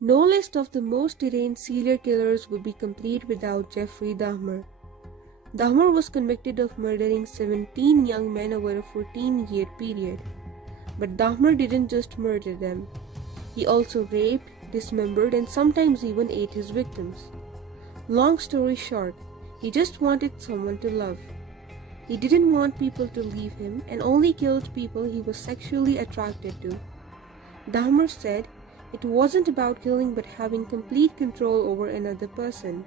No list of the most deranged serial killers would be complete without Jeffrey Dahmer. Dahmer was convicted of murdering 17 young men over a 14-year period. But Dahmer didn't just murder them. He also raped, dismembered, and sometimes even ate his victims. Long story short, he just wanted someone to love. He didn't want people to leave him and only killed people he was sexually attracted to. Dahmer said, "It wasn't about killing but having complete control over another person.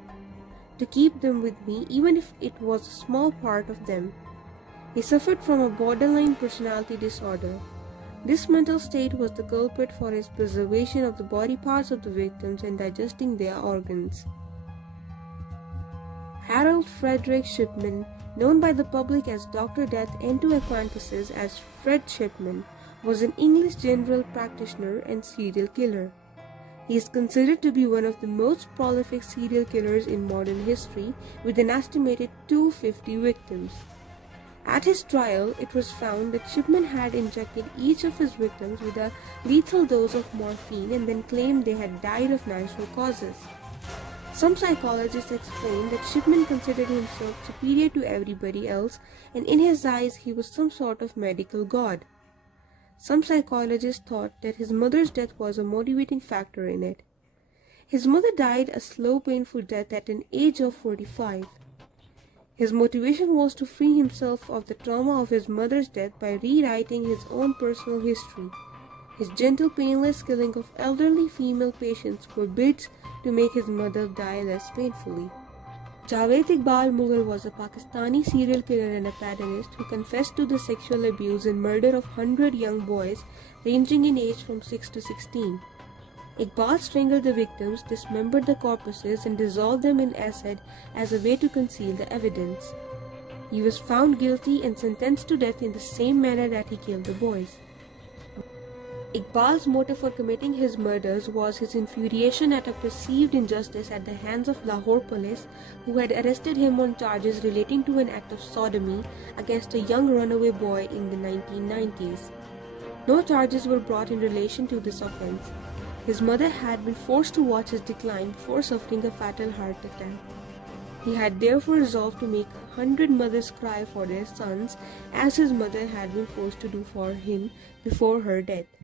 To keep them with me even if it was a small part of them." He suffered from a borderline personality disorder. This mental state was the culprit for his preservation of the body parts of the victims and digesting their organs. Harold Frederick Shipman, known by the public as Dr. Death and to acquaintances as Fred Shipman, was an English general practitioner and serial killer. He is considered to be one of the most prolific serial killers in modern history, with an estimated 250 victims. At his trial, it was found that Shipman had injected each of his victims with a lethal dose of morphine and then claimed they had died of natural causes. Some psychologists explained that Shipman considered himself superior to everybody else, and in his eyes he was some sort of medical god. Some psychologists thought that his mother's death was a motivating factor in it. His mother died a slow, painful death at an age of 45. His motivation was to free himself of the trauma of his mother's death by rewriting his own personal history. His gentle, painless killing of elderly female patients were bids to make his mother die less painfully. Javed Iqbal Mughal was a Pakistani serial killer and a pedant who confessed to the sexual abuse and murder of 100 young boys ranging in age from 6 to 16. Iqbal strangled the victims, dismembered the corpses, and dissolved them in acid as a way to conceal the evidence. He was found guilty and sentenced to death in the same manner that he killed the boys. Iqbal's motive for committing his murders was his infuriation at a perceived injustice at the hands of Lahore police, who had arrested him on charges relating to an act of sodomy against a young runaway boy in the 1990s. No charges were brought in relation to this offense. His mother had been forced to watch his decline before suffering a fatal heart attack. He had therefore resolved to make 100 mothers cry for their sons, as his mother had been forced to do for him before her death.